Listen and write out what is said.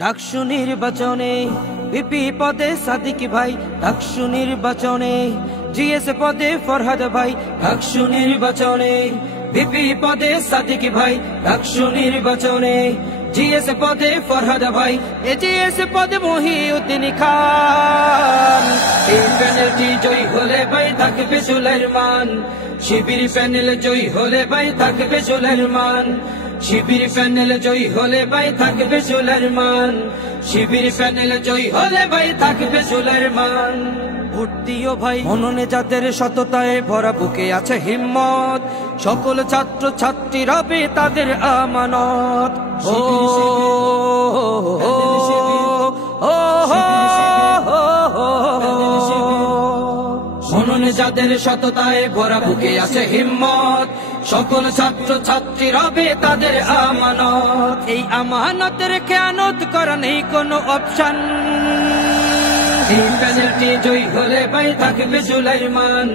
ডাকসু নির্বাচনে বিপি পদে সাদিক ভাই, ডাকসু নির্বাচনে জিএস পদে ফরহাদ ভাই, ডাকসু নির্বাচনে বিপি পদে সাদিক ভাই, ডাকসু নির্বাচনে জিএস পদে ফরহাদ ভাই, এজিএস পদে মহিউদ্দিন খান। এই প্যানেলটি জয়ী হলে ভাই থাকবে সুলাইমান, শিবির প্যানেল জয়ী হলে ভাই থাকবে সুলাইমান, শিবির প্যানেল জয়ী হলে ভাই থাকবে সুলাইমান, শিবির প্যানেল জয়ী হলে ভাই থাকবে সুলাইমান। ভোট দিও ভাই মননে যাদের সততায় ভরা, বুকে আছে হিম্মত, সকল ছাত্র ছাত্রী রবে তাদের আমানত। মননে যাদের সততায় ভরা, বুকে আছে হিম্মত, সকল ছাত্র ছাত্রী রবে তাদের আমানত। এই আমানতের খেয়ানত করা নেই কোনো অপশন। এই প্যানেলটি জয়ী হলে ভাই থাকবে সুলাইমান।